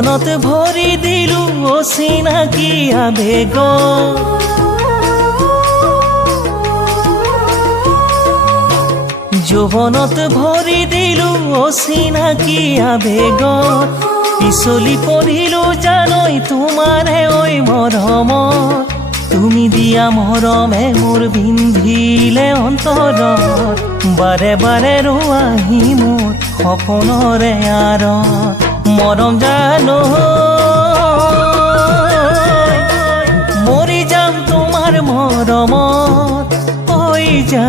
যৌৱনত ভৰি দিলো অচিনাকি আবেগ যৌৱনত ভৰি দিলো অচিনাকি আবেগ পিছলি পৰিলো জানৈ তোমাৰে ঐ মৰমত তুমি দিয়া মৰমে মোৰ বিন্ধিলে অন্তৰত বাৰে বাৰে ৰোৱাহি মোৰ সপোনৰে আঁৰত মৰম জানৈ মৰি যাম তোমাৰ মৰমত ঐ জান